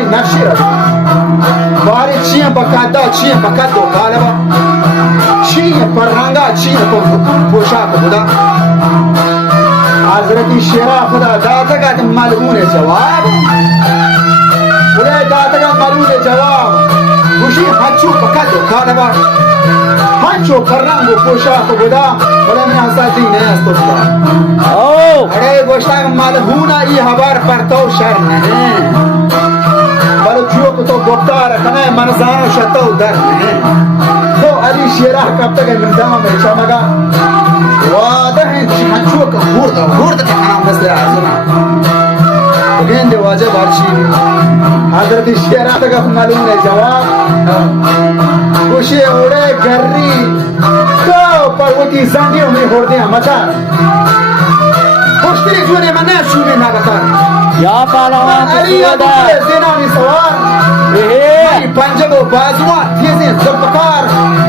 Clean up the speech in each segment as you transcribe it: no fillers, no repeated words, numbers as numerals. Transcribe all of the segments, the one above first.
باری نشیرد باری چیه بکادا چیه بکادو کالبا چیه پررنگا چیه پوشاک بودا حضرتی شیرا خدا داتگا ملعون جواب خدا داتگا ملعون جواب گوشی هچو بکادو کالبا هچو پررنگو پوشاک بودا بلا من حسادی نه است تو अरे गोश्ता मलहूना ये हबार परतो शर नहीं बलो चुक तो गोप्तार कने मनसानो शतो दर नहीं तो अली शेरा कब तक निजाम में चमगा वादा है चुक हुर्द के नाम मसले आजुना गेंदे वाजे बारशी हजरत शेरा तक मालूम है जवाब खुशी उड़े गर्री तो पर्वती संगियों में होड़े मचा خوشتری جونه من نشونه نبتر یا پهلوان علیه زینانی سوار مایی پنجه و بازوان تیزین زبکار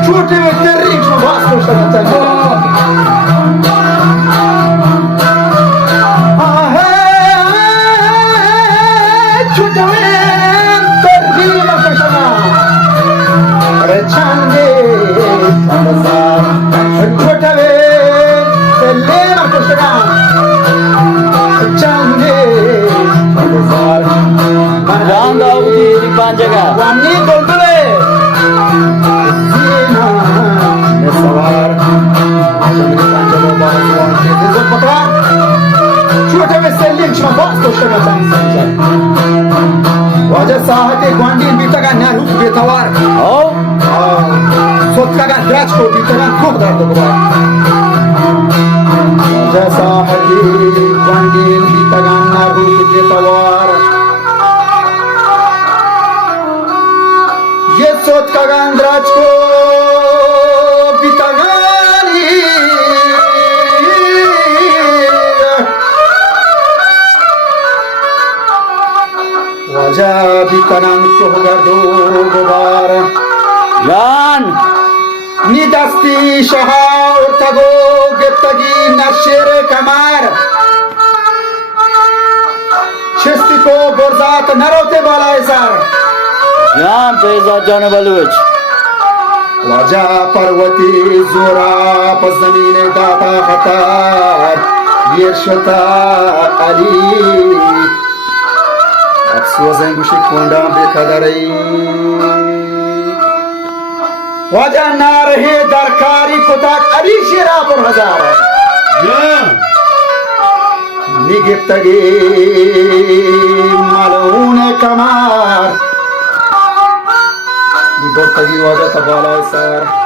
چوٹی و تریک شو باز کشتا بچنگه چوٹی و تریک کشتا رچانگه سمزار چوٹی و تریک کشتا Jangan tahu di panjaga. Wani dolbele. Zina nesawar. Amri panjaga bazuan ke dizat bakra. Chote में सेलिंग चमा बात तो शगा संसार. वजह साहते ग्वांडी बीतगा नारू बेतवार. Oh. सोतगा द्राज को बीतगा खूब दर्द होगा. वजह साहते ग्वांडी बीतगा नारू बेतवार. ये सोच का गांधराज को बितागानी वजह बितागान को होगा दो बार Jan. निदस्ती शहा उर्तगो गिफ्तगी नशेर कमार शिस्ती को गुरजात नरोते बाला sir Jan peza jane baluch. वजा पर्वती जोरा पर जमीन दाता खतार ये शता अली अफसोस है गुशी कोंडा बेकदरई वजा ना रहे दरकारी कुता अली शेरा पर हजार निगिप्तगी मलून Kumar Ni bostagi wajah tabala sar.